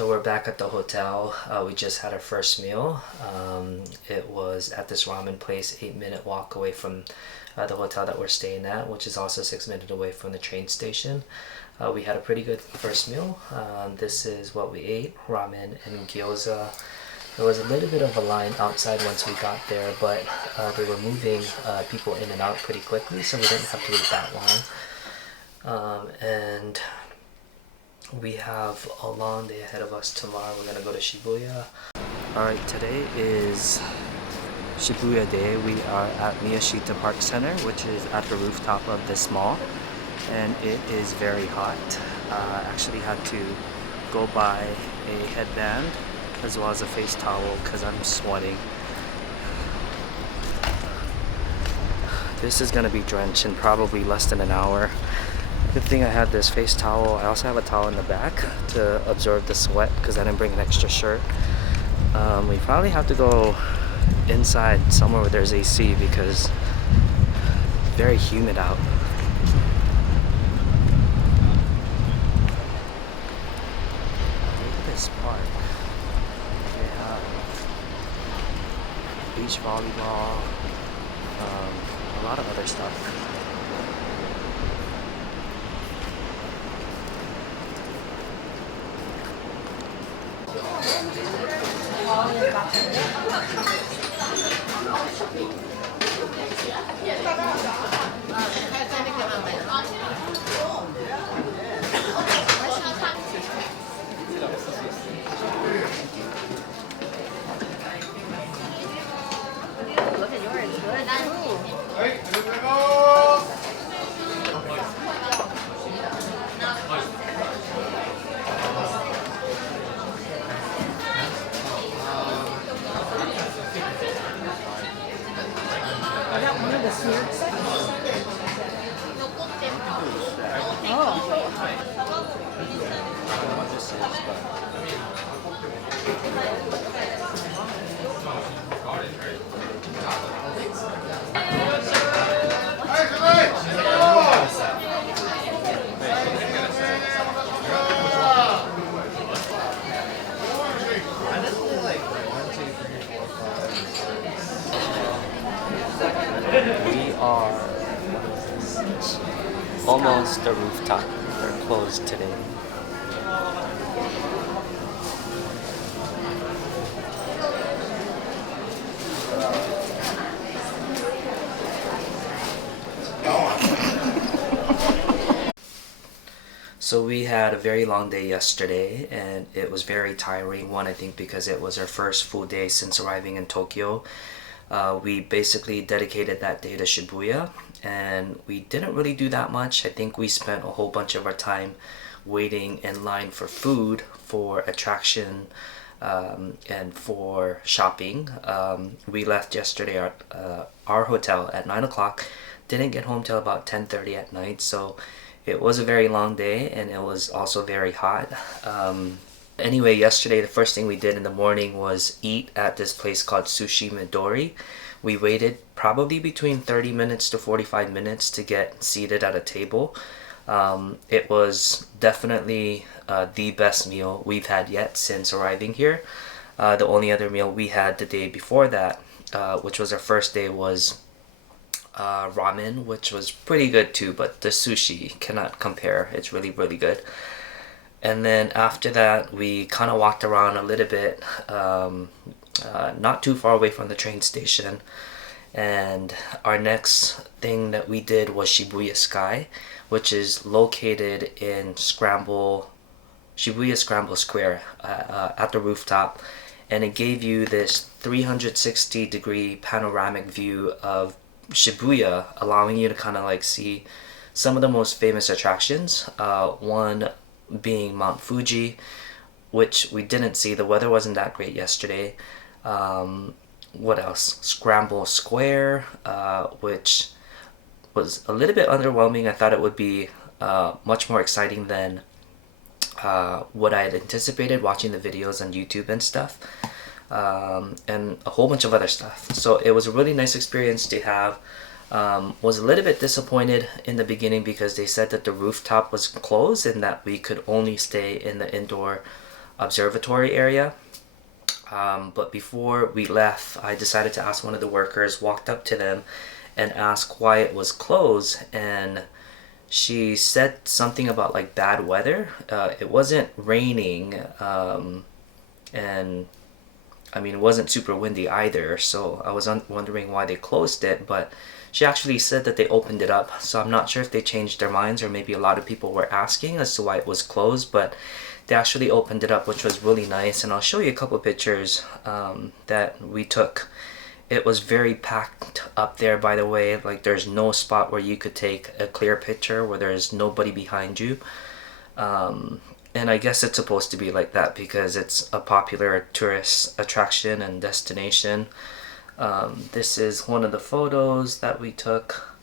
So we're back at the hotel. We just had our first meal. It was at this ramen place, 8-minute walk away from the hotel that we're staying at, which is also 6 minutes away from the train station. We had a pretty good first meal. This is what we ate, ramen and gyoza. There was a little bit of a line outside once we got there, but they were moving people in and out pretty quickly, so we didn't have to wait that long. And we have a long day ahead of us tomorrow. We're gonna go to Shibuya. Alright, today is Shibuya Day. We are at Miyashita Park Center, which is at the rooftop of this mall, and it is very hot. I actually had to go buy a headband as well as a face towel because I'm sweating. This is gonna be drenched in probably less than an hour. Good thing I had this face towel. I also have a towel in the back to absorb the sweat because I didn't bring an extra shirt. We probably have to go inside somewhere where there's AC because it's very humid out. Look at this park. They have beach volleyball, a lot of other stuff. We are almost the rooftop. They're closed today. So we had a very long day yesterday, and it was very tiring. One, I think because it was our first full day since arriving in Tokyo. We basically dedicated that day to Shibuya, and we didn't really do that much. I think we spent a whole bunch of our time waiting in line for food, for attraction, and for shopping. We left yesterday our hotel at 9 o'clock, didn't get home till about 10:30 at night, so it was a very long day, and it was also very hot. Anyway, yesterday the first thing we did in the morning was eat at this place called Sushi Midori. We waited probably between 30 minutes to 45 minutes to get seated at a table. It was definitely the best meal we've had yet since arriving here. The only other meal we had the day before that, which was our first day, was ramen, which was pretty good too, but the sushi cannot compare. It's really, really good. And then after that, we kind of walked around a little bit, not too far away from the train station. And our next thing that we did was Shibuya Sky, which is located in Shibuya Scramble Square at the rooftop. And it gave you this 360-degree panoramic view of Shibuya, allowing you to kind of like see some of the most famous attractions. One being Mount Fuji, which we didn't see. The weather wasn't that great yesterday. What else? Scramble Square, which was a little bit underwhelming. I thought it would be much more exciting than what I had anticipated watching the videos on YouTube and stuff, and a whole bunch of other stuff. So it was a really nice experience to have. Was a little bit disappointed in the beginning because they said that the rooftop was closed and that we could only stay in the indoor observatory area. But before we left, I decided to ask one of the workers, walked up to them and asked why it was closed, and she said something about like bad weather. It wasn't raining, and I mean it wasn't super windy either, so I was wondering why they closed it, but she actually said that they opened it up, so I'm not sure if they changed their minds or maybe a lot of people were asking as to why it was closed, but they actually opened it up, which was really nice. And I'll show you a couple of pictures that we took. It was very packed up there, by the way. Like there's no spot where you could take a clear picture where there's nobody behind you. And I guess it's supposed to be like that because it's a popular tourist attraction and destination. This is one of the photos that we took.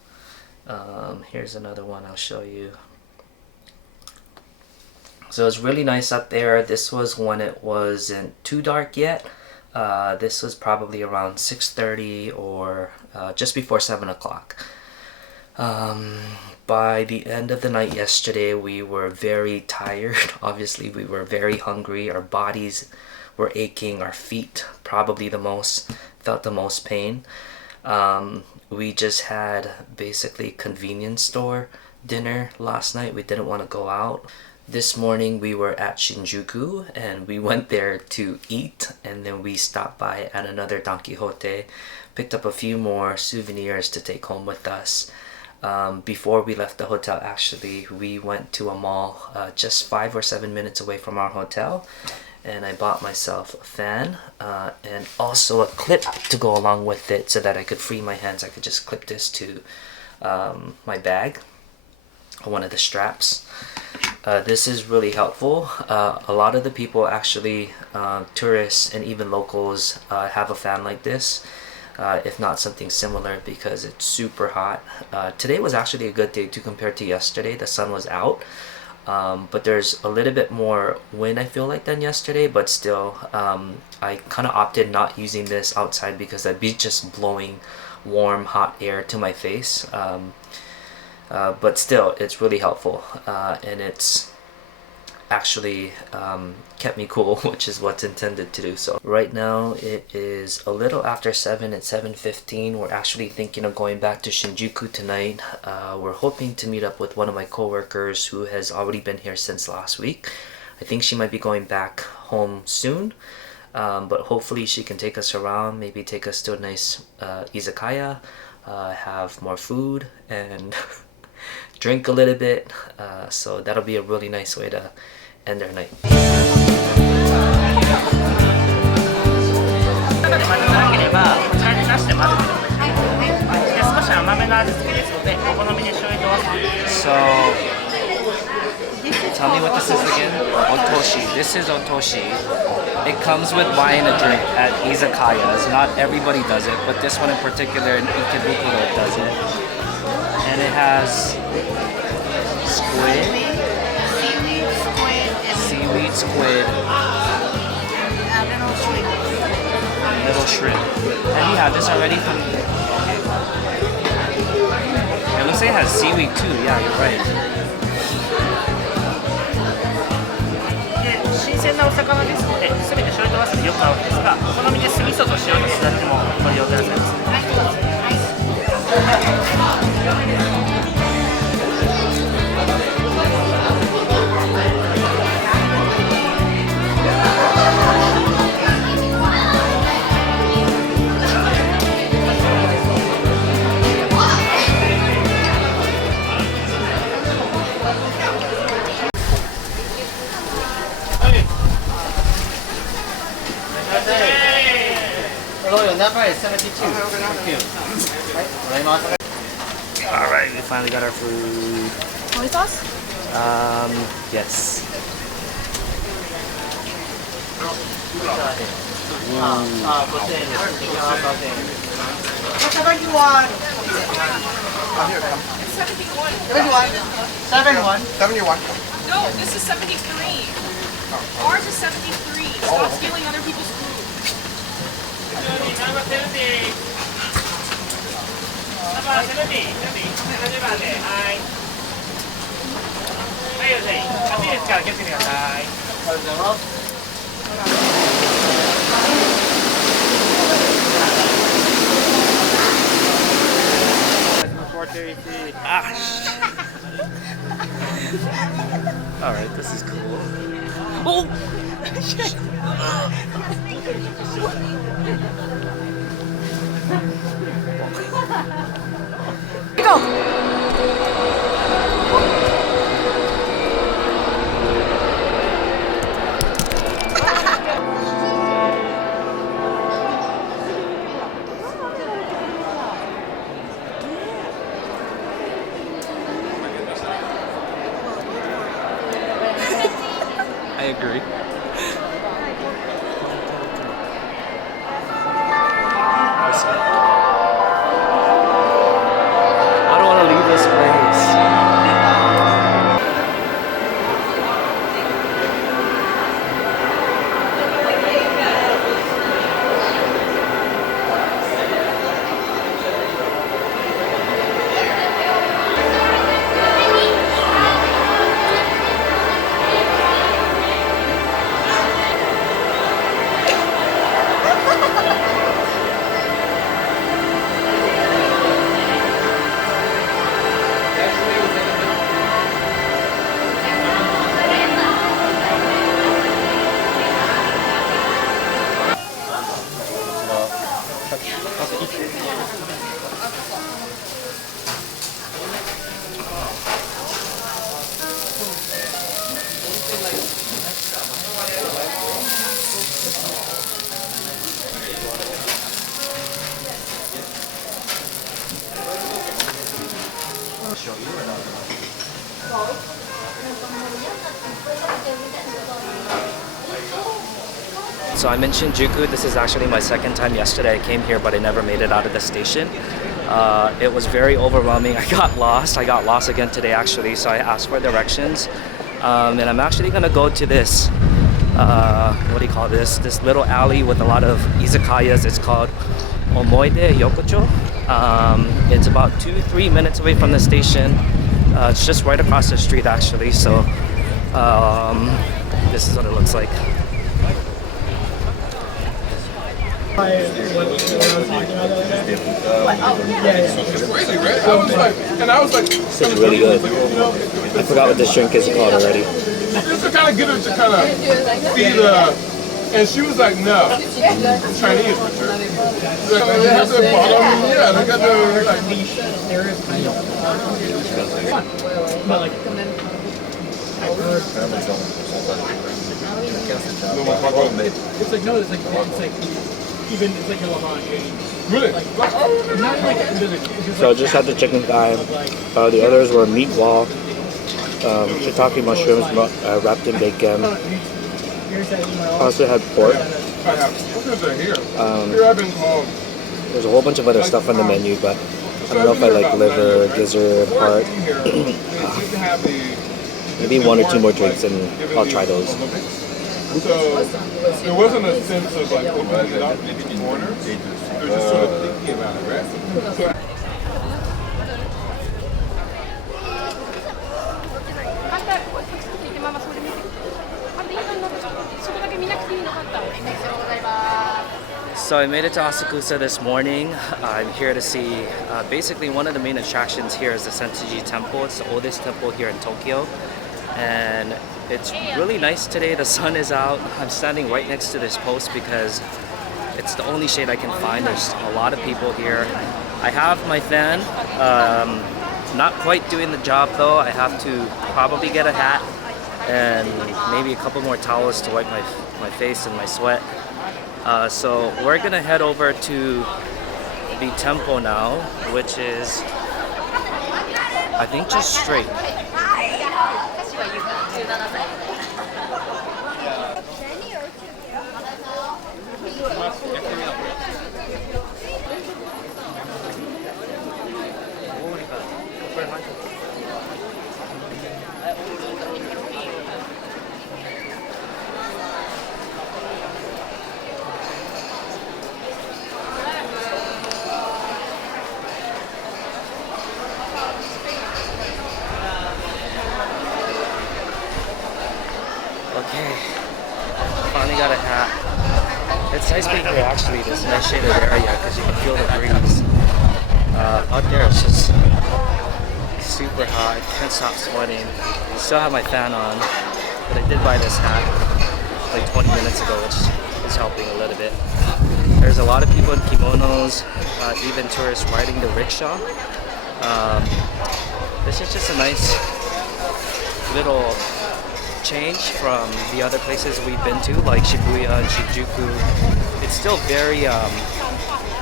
Here's another one I'll show you. So it's really nice up there. This was when it wasn't too dark yet. This was probably around 6:30 or just before 7 o'clock. By the end of the night yesterday, we were very tired. Obviously, we were very hungry. Our bodies were aching. Our feet probably felt the most pain. We just had basically convenience store dinner last night. We didn't want to go out. This morning we were at Shinjuku and we went there to eat, and then we stopped by at another Don Quixote, picked up a few more souvenirs to take home with us. Before we left the hotel, actually, we went to a mall just 5 or 7 minutes away from our hotel, and I bought myself a fan and also a clip to go along with it so that I could free my hands. I could just clip this to my bag, one of the straps. This is really helpful. A lot of the people actually, tourists and even locals, have a fan like this, if not something similar, because it's super hot. Today was actually a good day too compared to yesterday. The sun was out, but there's a little bit more wind I feel like than yesterday, but still I kind of opted not using this outside because I'd be just blowing warm hot air to my face. But still, it's really helpful, and it's actually kept me cool, which is what's intended to do. So right now it is a little after 7. It's 7:15. We're actually thinking of going back to Shinjuku tonight. We're hoping to meet up with one of my coworkers who has already been here since last week. I think she might be going back home soon, but hopefully she can take us around, maybe take us to a nice izakaya, have more food and drink a little bit, so that'll be a really nice way to end our night. なければこちらに出して混ぜてください。で少し甘めの味付けですのでお好みで醤油とわさび。So tell me what this is again. Otoshi. This is Otoshi. It comes with buying a drink at izakayas. Not everybody does it, but this one in particular in Ikebukuro does it. And it has squid, seaweed squid, little shrimp. And you have this already from... Okay. It looks like it has seaweed too. Yeah, you're right. 新鮮なお魚ですので、すべて醤油とわさびよく合うんですが、お好みで酢味噌と塩とすだちもご利用くださいます。Hello, your number is 72. Thank you. Alright, we finally got our food. Soy sauce? Yes. Whatever you want. 71. 71. 71. No, this is 73. Ours is 73. Stop stealing other people's food. Alright, this is cool. Oh! I agree. I don't want to leave this place. So I mentioned Juku. This is actually my second time. Yesterday I came here, but I never made it out of the station. It was very overwhelming. I got lost. I got lost again today actually, so I asked for directions. And I'm actually gonna go to this, what do you call this? This little alley with a lot of izakayas. It's called Omoide Yokocho. It's about 2-3 minutes away from the station. It's just right across the street actually, so this is what it looks like. This is really good. I forgot what this drink is called already. Just to kind of get her to kind of see the, and she was like, no, Chinese with her. They have the bottom, yeah, they got the like. But like, it's like no, it's like even it's like a lavage. Really? Like, not like So I just had the chicken thigh. The others were meatball, shiitake mushrooms wrapped in bacon. I also had pork. There's a whole bunch of other stuff on the menu, but I don't know if I like liver, gizzard, heart. Maybe 1 or 2 more drinks and I'll try those. So there wasn't a sense of like opening it up into corners. They're just sort of thinking about it, right? So, 'Cause I made it to Asakusa this morning. I'm here to see, basically one of the main attractions here is the Sensoji Temple. It's the oldest temple here in Tokyo. And it's really nice today. The sun is out. I'm standing right next to this post because it's the only shade I can find. There's a lot of people here. I have my fan. Not quite doing the job though. I have to probably get a hat and maybe a couple more towels to wipe my face and my sweat. So we're gonna head over to the temple now, which is, I think, just straight. Okay, finally got a hat. It's nice being here actually, this nice shaded area because you can feel the breeze. Out there it's just super hot, can't stop sweating. Still have my fan on, but I did buy this hat like 20 minutes ago, which is helping a little bit. There's a lot of people in kimonos, even tourists riding the rickshaw. This is just a nice little change from the other places we've been to, like Shibuya and Juku. It's still very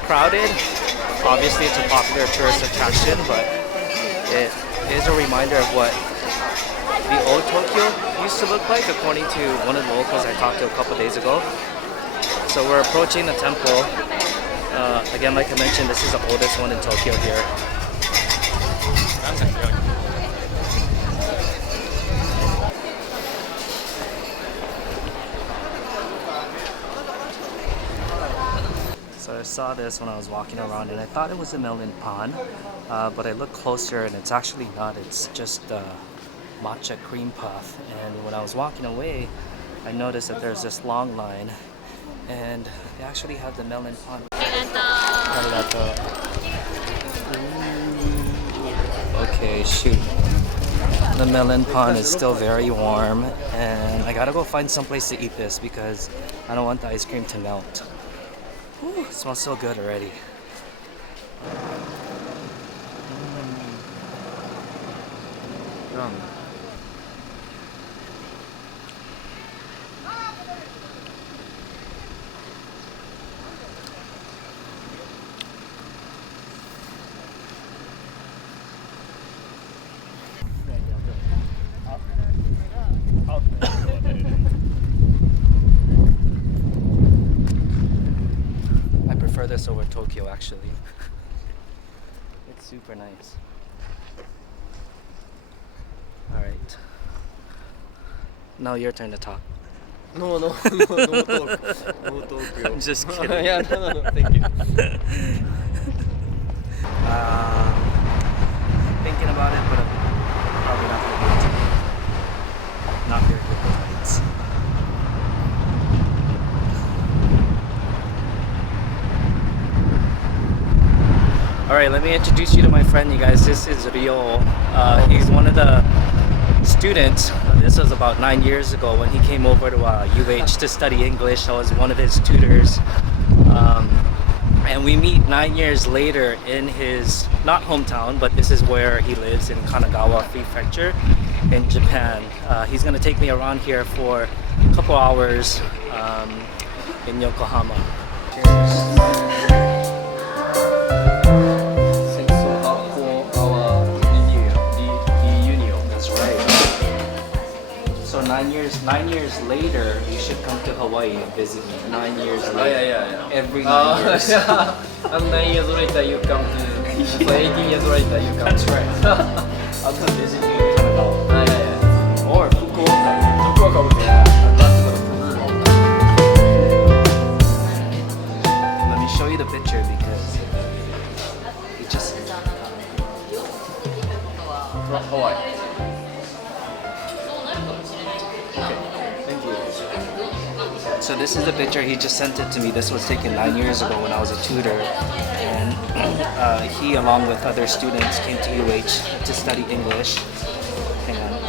crowded. Obviously, it's a popular tourist attraction, but it is a reminder of what the old Tokyo used to look like, according to one of the locals I talked to a couple days ago. So we're approaching the temple. Again, like I mentioned, this is the oldest one in Tokyo here. So I saw this when I was walking around and I thought it was a Melon Pond, but I looked closer and it's actually not. It's just matcha cream puff. And when I was walking away, I noticed that there's this long line and they actually have the Melon Pond. Okay, shoot. The Melon Pond is still very warm and I gotta go find someplace to eat this because I don't want the ice cream to melt. Ooh, it smells so good already. I prefer this over Tokyo actually. It's super nice. Alright. Now your turn to talk. No talk. No talk. I'm just kidding. Yeah, no, thank you. Thinking about it, but I'm probably not going to do it. Not very good with heights. Alright, let me introduce you to my friend, you guys. This is Ryo. He's one of the students. This was about 9 years ago when he came over to UH to study English. I was one of his tutors. And we meet 9 years later in his, not hometown, but this is where he lives in Kanagawa Prefecture in Japan. He's going to take me around here for a couple hours in Yokohama. Cheers. That's right. So 9 years later, you should come to Hawaii and visit me. 9 years later. Yeah. Every 9 years. Yeah. And 9 years later you come to, so 18 years later you come. That's right. I'll come visit you in Kanagawa. Yeah. Or Fukuoka. Fukuoka would be, I'd love to go to Fukuoka. Let me show you the picture because it just... From Hawaii. Thank you. So this is the picture, he just sent it to me. This was taken 9 years ago when I was a tutor. And he, along with other students, came to UH to study English. Hang on.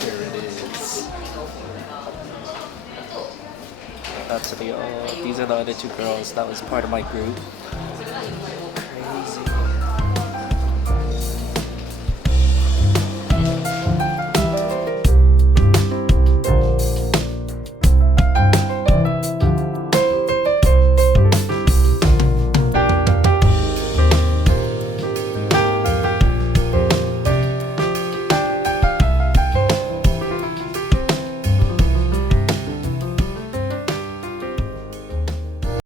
Here it is. That's the, these are the other two girls. That was part of my group.